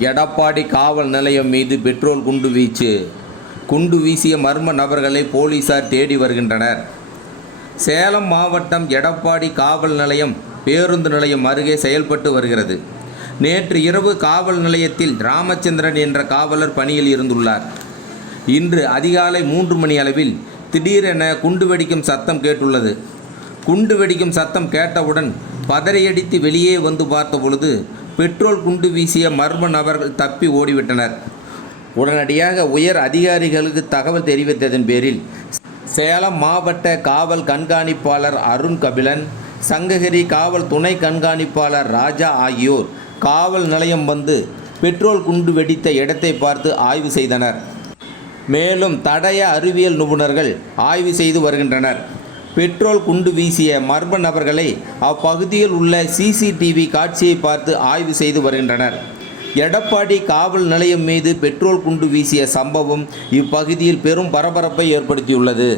எடப்பாடி காவல் நிலையம் மீது பெட்ரோல் குண்டு வீச்சு. குண்டு வீசிய மர்ம நபர்களை போலீசார் தேடி வருகின்றனர். சேலம் மாவட்டம் எடப்பாடி காவல் நிலையம் பேருந்து நிலையம் அருகே செயல்பட்டு வருகிறது. நேற்று இரவு காவல் நிலையத்தில் ராமச்சந்திரன் என்ற காவலர் பணியில் இருந்துள்ளார். இன்று அதிகாலை மூன்று மணி அளவில் திடீரென குண்டு வெடிக்கும் சத்தம் கேட்டுள்ளது. குண்டு வெடிக்கும் சத்தம் கேட்டவுடன் பதறியடித்து வெளியே வந்து பார்த்தபொழுது பெட்ரோல் குண்டு வீசிய மர்ம நபர்கள் தப்பி ஓடிவிட்டனர். உடனடியாக உயர் அதிகாரிகளுக்கு தகவல் தெரிவித்ததன் பேரில் சேலம் மாவட்ட காவல் கண்காணிப்பாளர் அருண் கபிலன் சங்ககிரி காவல் துணை கண்காணிப்பாளர் ராஜா ஆகியோர் காவல் நிலையம் வந்து பெட்ரோல் குண்டு வெடித்த இடத்தை பார்த்து ஆய்வு செய்தனர். மேலும் தடய அறிவியல் நிபுணர்கள் ஆய்வு செய்து வருகின்றனர். பெட்ரோல் குண்டு வீசிய மர்ம நபர்களை அப்பகுதியில் உள்ள சிசிடிவி காட்சியை பார்த்து ஆய்வு செய்து வருகின்றனர். எடப்பாடி காவல் நிலையம் மீது பெட்ரோல் குண்டு வீசிய சம்பவம் இப்பகுதியில் பெரும் பரபரப்பை ஏற்படுத்தியுள்ளது.